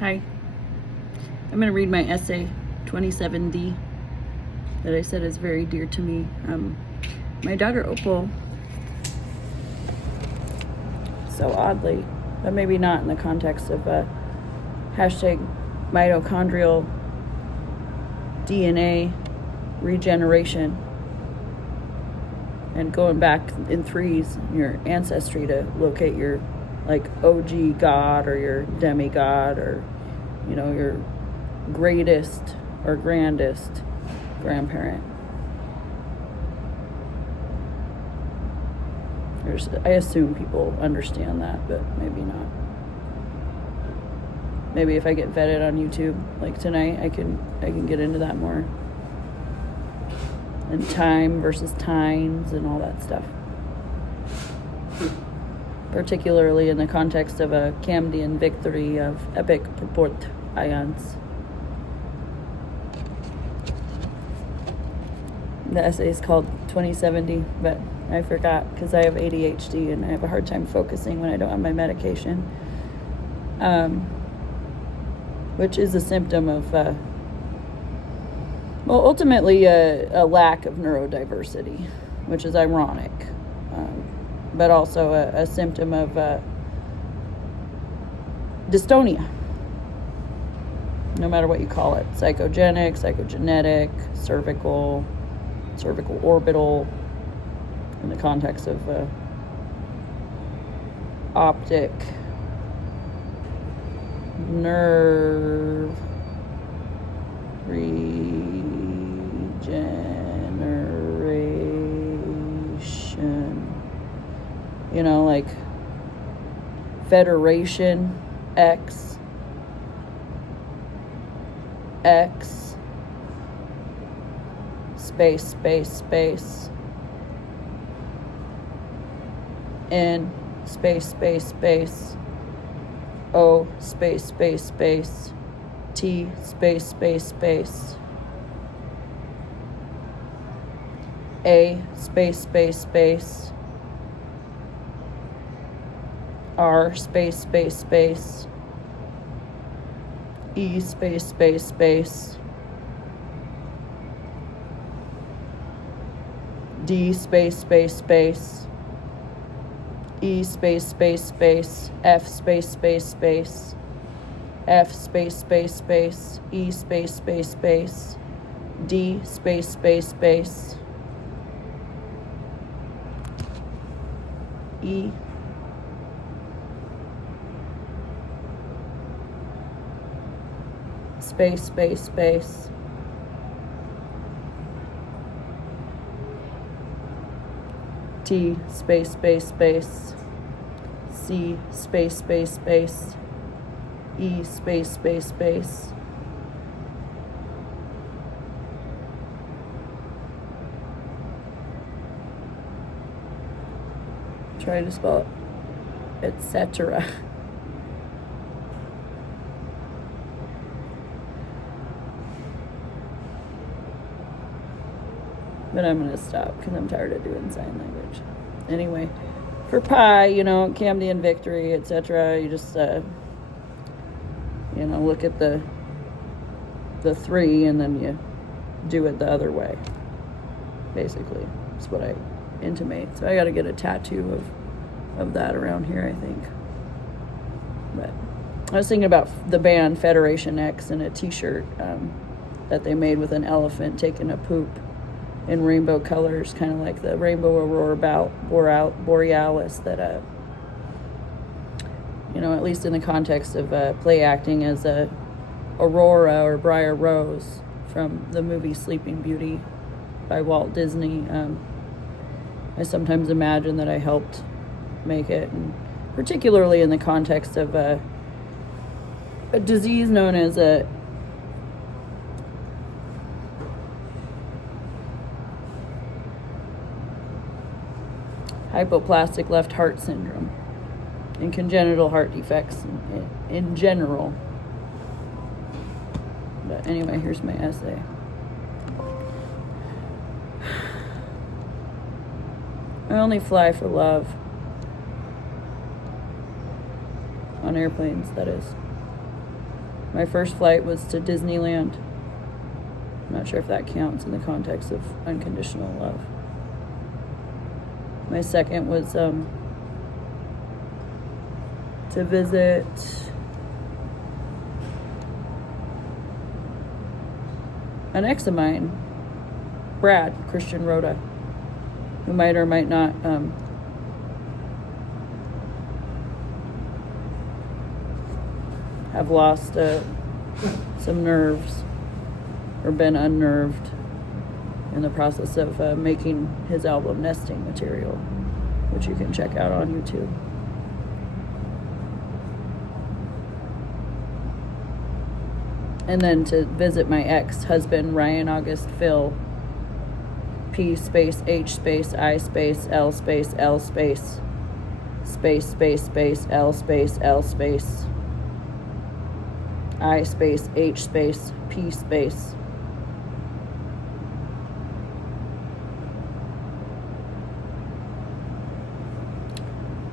Hi. I'm going to read my essay, 27D, that I said is very dear to me. My daughter Opal, so oddly, but maybe not in the context of hashtag mitochondrial DNA regeneration and going back in threes in your ancestry to locate your OG god or your demigod or your greatest or grandest grandparent. I assume people understand that, but maybe not. Maybe if I get vetted on YouTube like tonight, I can get into that more. And time versus times and all that stuff. Particularly in the context of a Camdean victory of epic purport ions. The essay is called 2070, but I forgot because I have ADHD and I have a hard time focusing when I don't have my medication, which is a symptom of, ultimately a lack of neurodiversity, which is ironic, but also a symptom of dystonia, no matter what you call it, psychogenic, psychogenetic, cervical orbital, in the context of optic, nerve, regeneration, like Federation, X, space, N, space, O, space, T, space, A, space, R, space, E, space, D, space, E, space, F, space, F, space, E, space, D, space, E, space, T, space, C, space, E, space, Try to spell it, etc. But I'm going to stop because I'm tired of doing sign language. Anyway, for pi, Camdean victory, etc., you just, look at the 3 and then you do it the other way. Basically, that's what I intimate. So I got to get a tattoo of that around here, I think. But I was thinking about the band Federation X and a t-shirt that they made with an elephant taking a poop in rainbow colors, kind of like the rainbow aurora borealis that, at least in the context of play acting as a Aurora or Briar Rose from the movie Sleeping Beauty by Walt Disney. I sometimes imagine that I helped make it, and particularly in the context of a disease known as a hypoplastic left heart syndrome and congenital heart defects in general. But anyway, here's my essay. I only fly for love. On airplanes, that is. My first flight was to Disneyland. I'm not sure if that counts in the context of unconditional love. My second was to visit an ex of mine, Brad Christian Rhoda, who might or might not have lost some nerves or been unnerved in the process of making his album Nesting Material, which you can check out on YouTube. And then to visit my ex-husband, Ryan August Phil, P space H space I space L space L space space space space L space L space I space H space P space.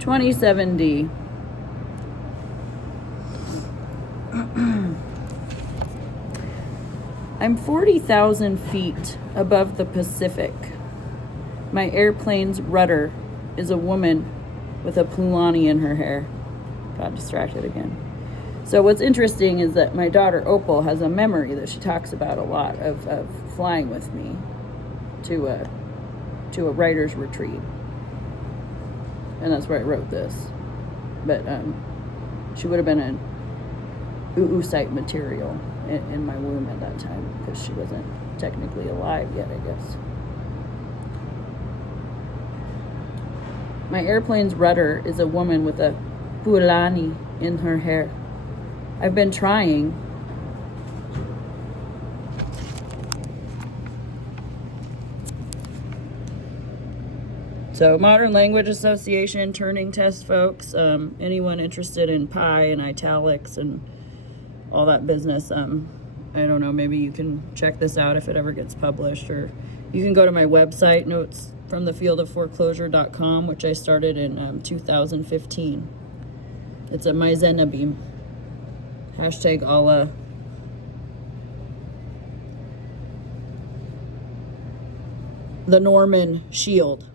$27D. I'm 40,000 feet above the Pacific. My airplane's rudder is a woman with a Poulani in her hair. Got distracted again. So what's interesting is that my daughter Opal has a memory that she talks about a lot of flying with me to a writer's retreat. And that's where I wrote this. But she would have been an oocyte material in my womb at that time because she wasn't technically alive yet, I guess. My airplane's rudder is a woman with a Poulani in her hair. I've been trying So Modern Language Association, Turing Test, folks. Anyone interested in pi and italics and all that business, I don't know, maybe you can check this out if it ever gets published, or you can go to my website, notesfromthefieldofforeclosure.com, which I started in 2015. It's a Maizenabim. Hashtag Allah. The Norman Shield.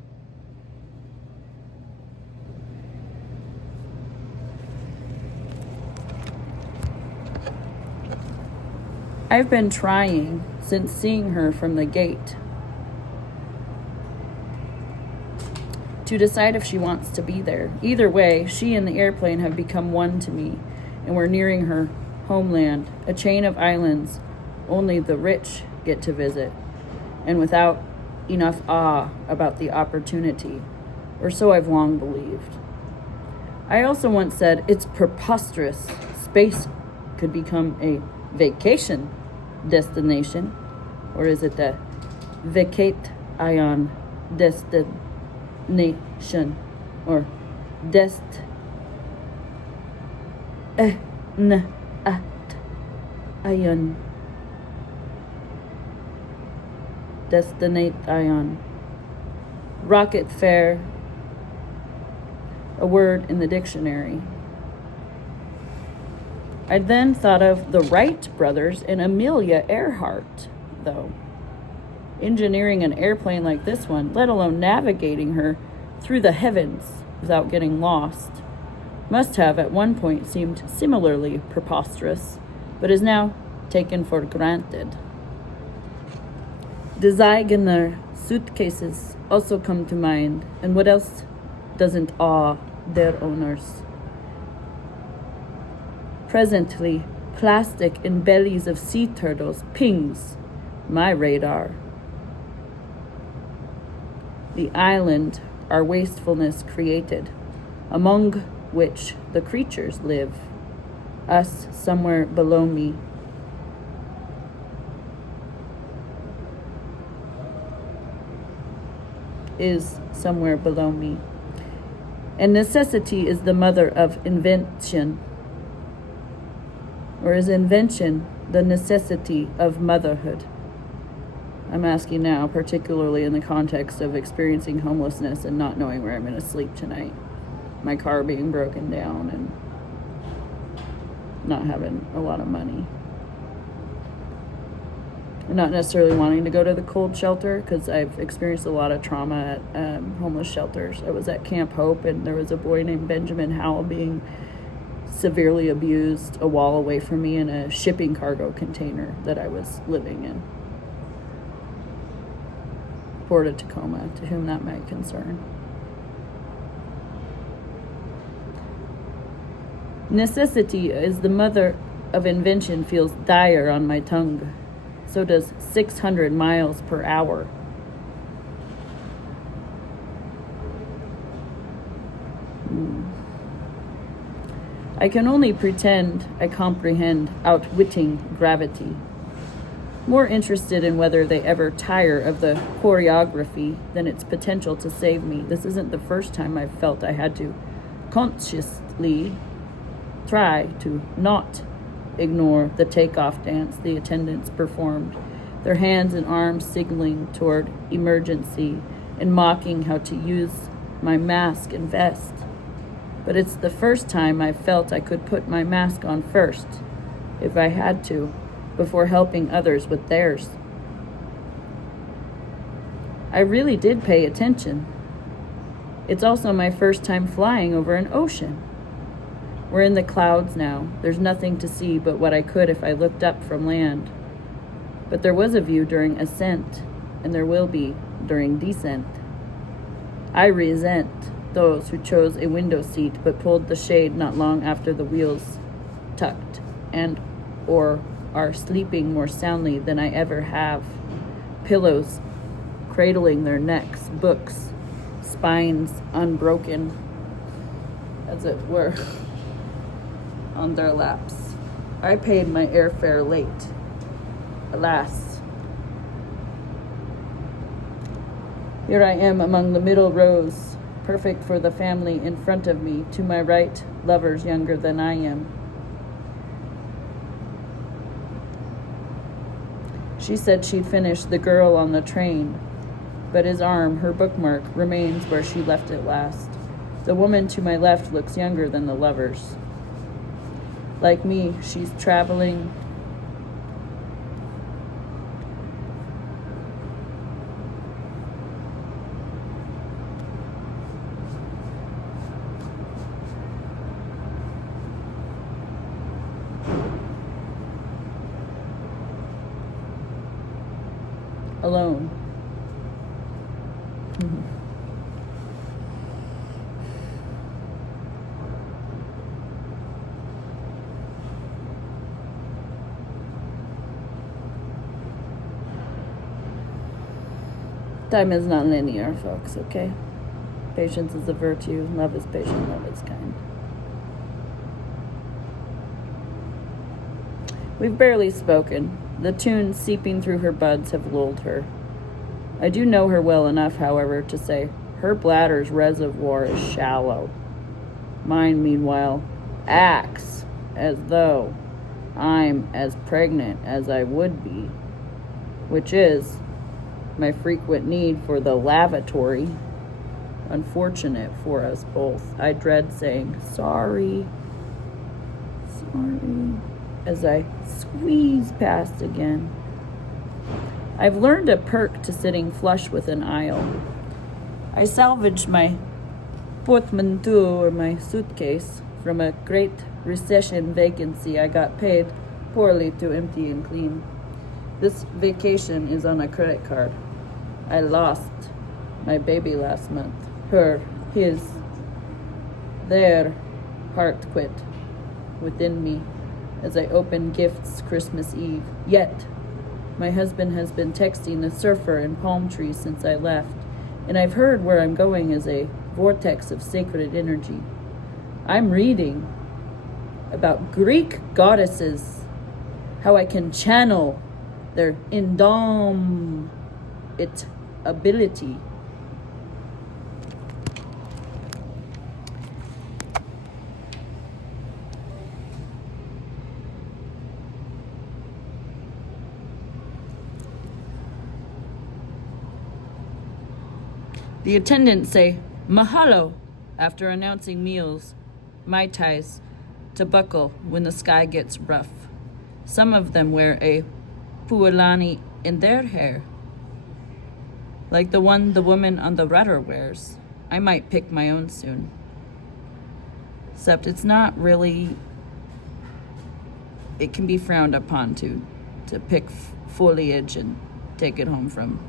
I've been trying since seeing her from the gate to decide if she wants to be there. Either way, she and the airplane have become one to me, and we're nearing her homeland, a chain of islands only the rich get to visit, and without enough awe about the opportunity, or so I've long believed. I also once said it's preposterous. Space could become a vacation destination, or is it a vacate ion destination, or dest n at ion destinate ion rocket fare, a word in the dictionary. I then thought of the Wright brothers and Amelia Earhart, though. Engineering an airplane like this one, let alone navigating her through the heavens without getting lost, must have at one point seemed similarly preposterous, but is now taken for granted. Designer suitcases also come to mind, and what else doesn't awe their owners? Presently, plastic in bellies of sea turtles pings my radar. The island our wastefulness created, among which the creatures live, us somewhere below me. Is somewhere below me. And necessity is the mother of invention. Or is invention the necessity of motherhood? I'm asking now, particularly in the context of experiencing homelessness and not knowing where I'm going to sleep tonight. My car being broken down and not having a lot of money. And not necessarily wanting to go to the cold shelter, because I've experienced a lot of trauma at homeless shelters. I was at Camp Hope, and there was a boy named Benjamin Howell being severely abused a wall away from me in a shipping cargo container that I was living in. Port of Tacoma, to whom that might concern. Necessity is the mother of invention feels dire on my tongue. So does 600 miles per hour. I can only pretend I comprehend outwitting gravity. More interested in whether they ever tire of the choreography than its potential to save me. This isn't the first time I've felt I had to consciously try to not ignore the takeoff dance the attendants performed, their hands and arms signaling toward emergency and mocking how to use my mask and vest. But it's the first time I felt I could put my mask on first, if I had to, before helping others with theirs. I really did pay attention. It's also my first time flying over an ocean. We're in the clouds now. There's nothing to see but what I could if I looked up from land. But there was a view during ascent, and there will be during descent. I resent those who chose a window seat but pulled the shade not long after the wheels tucked and or are sleeping more soundly than I ever have. Pillows cradling their necks, books, spines unbroken, as it were, on their laps. I paid my airfare late. Alas. Here I am among the middle rows, perfect for the family in front of me. To my right, lovers younger than I am. She said she'd finished The Girl on the Train, but his arm, her bookmark, remains where she left it last. The woman to my left looks younger than the lovers. Like me, she's traveling alone. Time is not linear, folks, okay? Patience is a virtue. Love is patient. Love is kind. We've barely spoken. The tunes seeping through her buds have lulled her. I do know her well enough, however, to say her bladder's reservoir is shallow. Mine, meanwhile, acts as though I'm as pregnant as I would be, which is my frequent need for the lavatory. Unfortunate for us both. I dread saying sorry, as I squeeze past again. I've learned a perk to sitting flush with an aisle. I salvaged my portmanteau, or my suitcase, from a Great Recession vacancy I got paid poorly to empty and clean. This vacation is on a credit card. I lost my baby last month. Their heart quit within me as I opened gifts Christmas Eve. Yet, my husband has been texting the surfer and palm trees since I left, and I've heard where I'm going is a vortex of sacred energy. I'm reading about Greek goddesses, how I can channel their indomitability. The attendants say mahalo after announcing meals, mai tais, to buckle when the sky gets rough. Some of them wear a pualani in their hair, like the one the woman on the rudder wears. I might pick my own soon. Except it's not really, it can be frowned upon to pick foliage and take it home from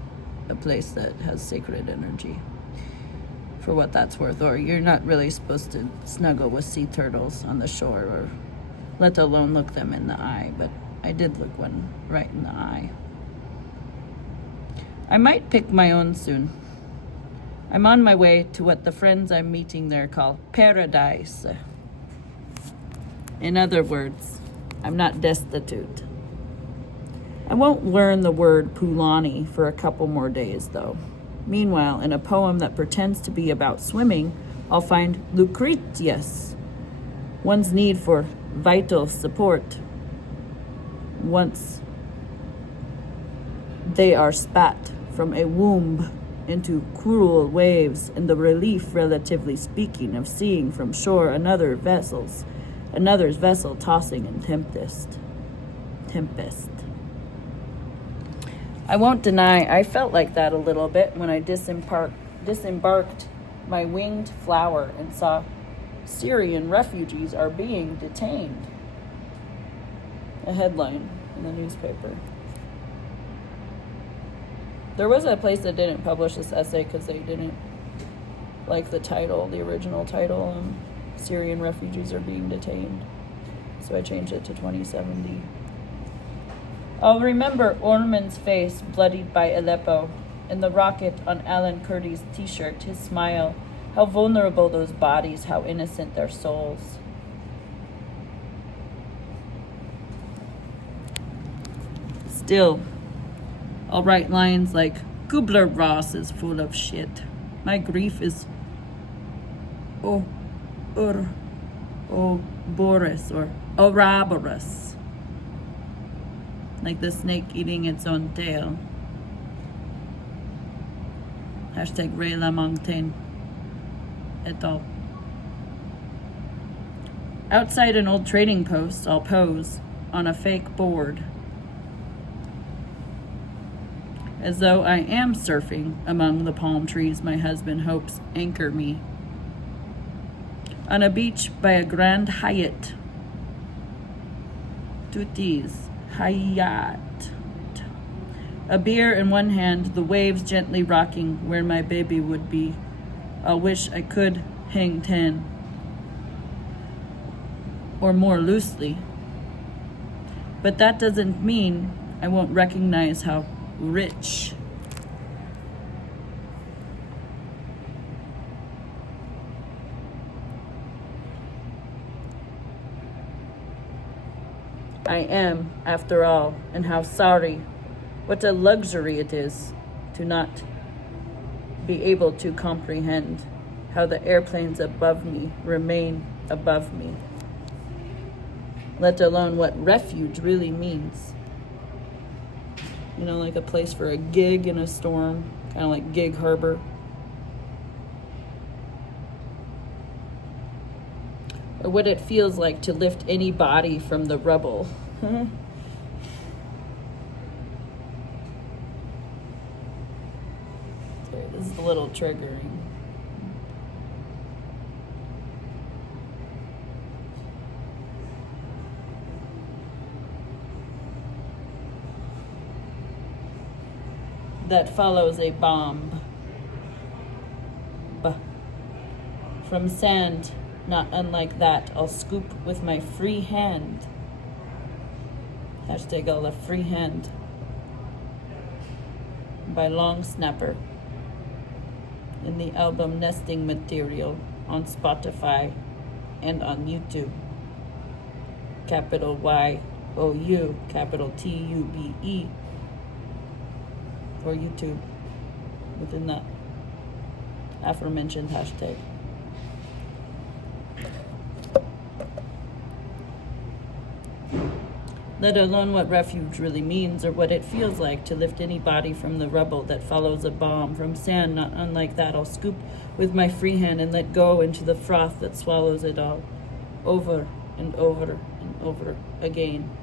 a place that has sacred energy, for what that's worth. Or you're not really supposed to snuggle with sea turtles on the shore, or let alone look them in the eye, but I did look one right in the eye. I might pick my own soon. I'm on my way to what the friends I'm meeting there call paradise. In other words, I'm not destitute. I won't learn the word Pulani for a couple more days, though. Meanwhile, in a poem that pretends to be about swimming, I'll find Lucretius, one's need for vital support once they are spat from a womb into cruel waves, and the relief, relatively speaking, of seeing from shore another's vessel tossing in tempest. I won't deny I felt like that a little bit when I disembarked my winged flower and saw Syrian refugees are being detained. A headline in the newspaper. There was a place that didn't publish this essay because they didn't like the title, the original title, Syrian refugees are being detained. So I changed it to 2070. I'll remember Orman's face bloodied by Aleppo, and the rocket on Alan Kurdi's t-shirt, his smile, how vulnerable those bodies, how innocent their souls. Still, I'll write lines like, Kubler-Ross is full of shit. My grief is Boris or Ouroboros. Like the snake eating its own tail. Hashtag Ray LaMontagne et al. Outside an old trading post, I'll pose on a fake board, as though I am surfing among the palm trees my husband hopes anchor me. On a beach by a Grand Hyatt. Tutis, Hyatt. A beer in one hand, the waves gently rocking where my baby would be. I'll wish I could hang 10. Or more loosely. But that doesn't mean I won't recognize how rich I am, after all, and how sorry, what a luxury it is to not be able to comprehend how the airplanes above me remain above me, let alone what refuge really means. You know, like a place for a gig in a storm, kind of like Gig Harbor. Or what it feels like to lift any body from the rubble. Sorry, this is a little triggering. That follows a bomb. From sand, not unlike that, I'll scoop with my free hand. Hashtag all the free hand. By Long Snapper. In the album Nesting Material on Spotify and on YouTube. Capital Y-O-U, capital T-U-B-E. Or YouTube, within that aforementioned hashtag. Let alone what refuge really means, or what it feels like to lift any body from the rubble that follows a bomb. From sand, not unlike that, I'll scoop with my free hand and let go into the froth that swallows it all. Over and over and over again.